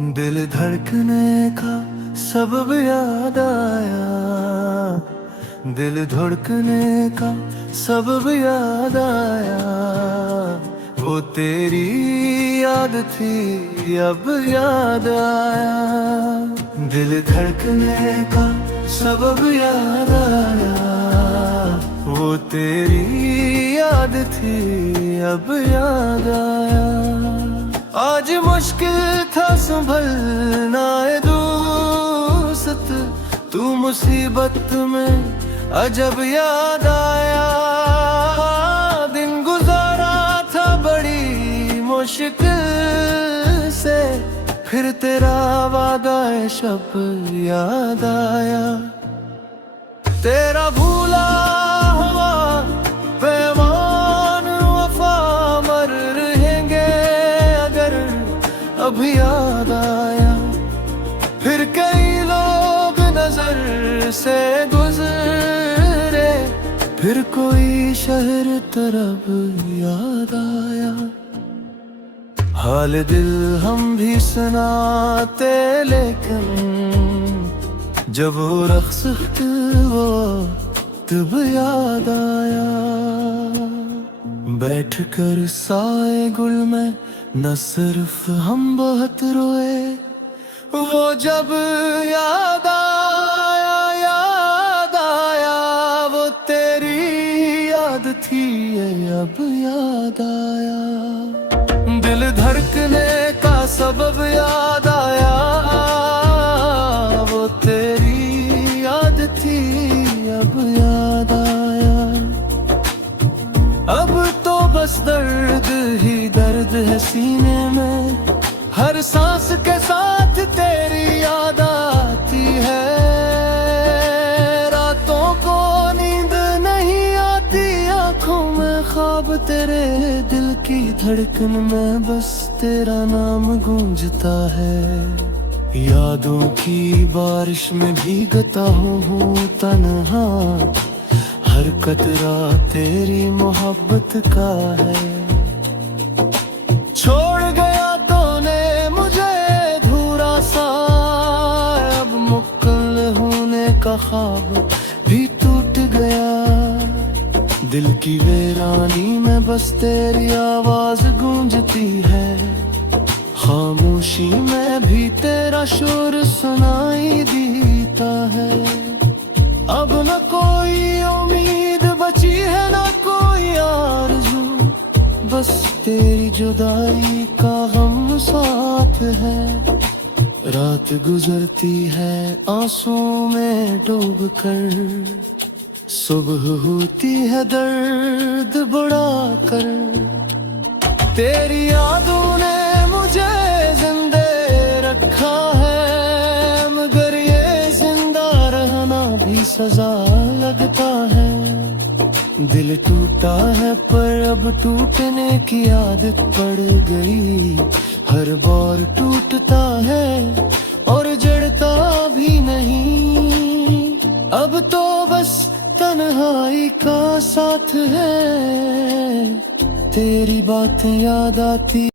दिल धड़कने का सबब याद आया, दिल धड़कने का सबब याद आया। वो तेरी याद थी अब याद आया। दिल धड़कने का सबब याद आया, वो तेरी याद थी अब याद आया। आज मुश्किल था संभलना ए दोस्त, तू मुसीबत में अजब याद आया। दिन गुजारा था बड़ी मुश्किल से, फिर तेरा वादा ए शब याद आया। तेरा भूला हुआ पैमान वफा मर रहेंगे अगर अब याद आया। फिर कई लोग नजर से गुजरे, फिर कोई शहर तरफ याद आया। हाल दिल हम भी सुनाते लेकिन जब वो रख्स वो तब याद आया। बैठ कर साए गुल में न सिर्फ हम बहुत रोए, वो जब याद आया याद आया। वो तेरी याद थी अब याद आया। दिल धड़कने का सबब याद आया, वो तेरी याद थी अब याद आया। अब तो बस दर्द ही दर्द है सीने में, हर सांस के साथ तेरी याद आती है। रातों को नींद नहीं आती, आंखों में ख्वाब तेरे, दिल की धड़कन में बस तेरा नाम गूंजता है। यादों की बारिश में भीगता हूँ तन्हा, हर कतरा तेरी मोहब्बत का है। छोड़ गया तूने मुझे धूरा सा, अब मुकम्मल होने का ख्वाब भी टूट गया। दिल की वीरानी में बस तेरी आवाज गूंजती है, खामोशी में भी तेरा शोर सुनाई देता है। अब न कोई उम्मीद बची है न कोई आरज़ू, बस तेरी जुदाई का गम साथ है। रात गुजरती है आंसू में डूब कर, सुबह होती है दर्द बढ़ा कर। तेरी यादों ने मुझे जिंदे रखा है, मगर ये जिंदा रहना भी सजा लगता है। दिल टूटा है पर अब टूटने की आदत पड़ गई, हर बार टूटता है और जड़ता भी नहीं। अब तो बस तन्हाई का साथ है, तेरी बातें याद आती।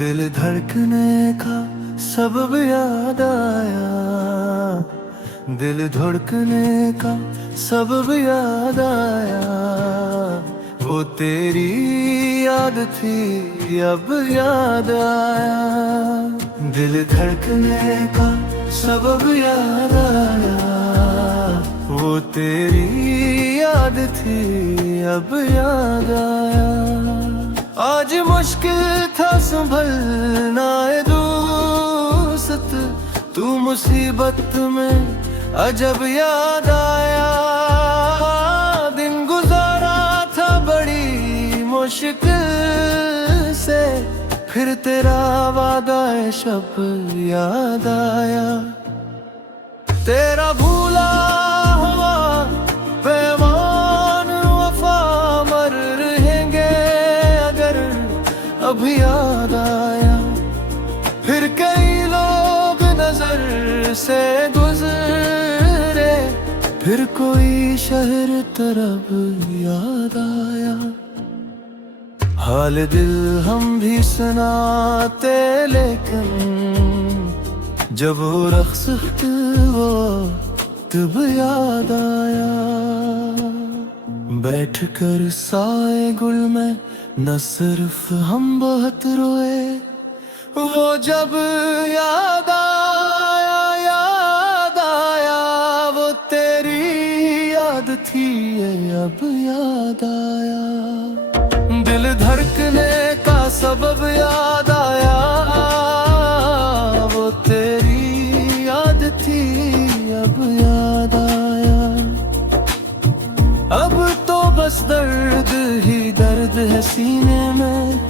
दिल धड़कने का सबब याद आया, दिल धड़कने का सबब याद आया। वो तेरी याद थी अब याद आया। दिल धड़कने का सबब याद आया, वो तेरी याद थी अब याद आया। आज मुश्किल था संभलना ए दोस्त, तू मुसीबत में अजब याद आया। दिन गुजारा था बड़ी मुश्किल से, फिर तेरा वादा ए शब याद आया। तेरा भूला हुआ पैमान वफा मर रहेंगे अगर अब याद आया। फिर कई लोग नजर फिर कोई शहर तरफ याद आया, हाल दिल हम भी सुनाते, लेकिन जब वो रक्स वो तब याद आया। बैठ कर साए गुल में न सिर्फ हम बहुत रोए, वो जब याद आया वो तेरी याद थी, ये अब याद आया। दिल धड़कने का सबब याद आया, वो तेरी याद थी, अब याद आया। अब तो बस दर्द ही दर्द है सीने में,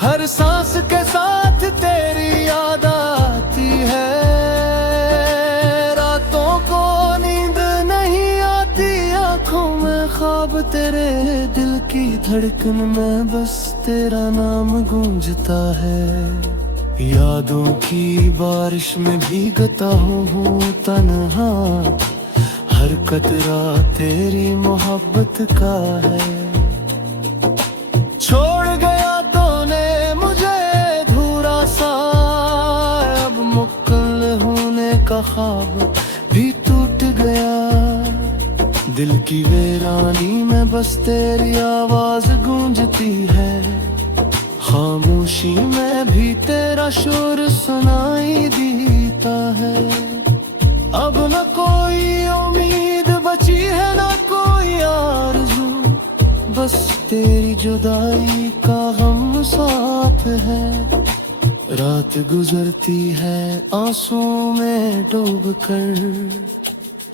हर सांस के साथ तेरी याद आती है। रातों को नींद नहीं आती, आंखों में ख्वाब तेरे, दिल की धड़कन में बस तेरा नाम गूंजता है। यादों की बारिश में भीगता हूँ तन्हा, हर कतरा तेरी मोहब्बत का है। छोड़ गया तूने मुझे धूरा सा, अब मुकम्मल होने का ख्वाब भी टूट गया। दिल की वीरानी में बस तेरी आवाज गूंजती है, खामोशी में भी तेरा शोर सुनाई देता है। अब न कोई उम्मीद बची है, न कोई आरज़ू, बस तेरी जुदाई का गम साथ है। रात गुजरती है आंसू में डूब कर,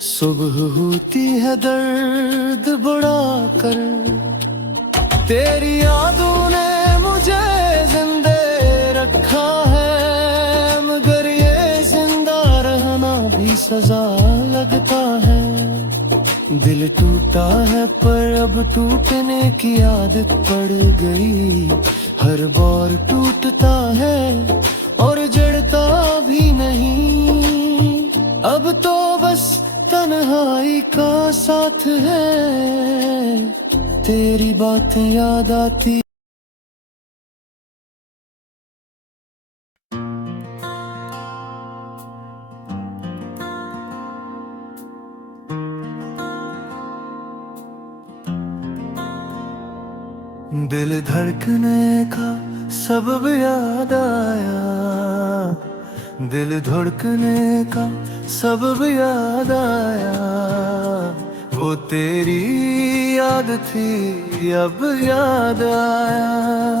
सुबह होती है दर्द बढ़ा कर। तेरी यादों ने मुझे जिंदे रखा है, मगर ये जिंदा रहना भी सजा लगता है। दिल टूटा है पर अब टूटने की आदत पड़ गई, हर बार टूटता है और जड़ता भी नहीं। अब तो बस तन्हाई का साथ है, तेरी बातें याद आती। दिल धड़कने का सबब याद आया, दिल धड़कने का सबब याद आया, वो तेरी याद थी, अब याद आया।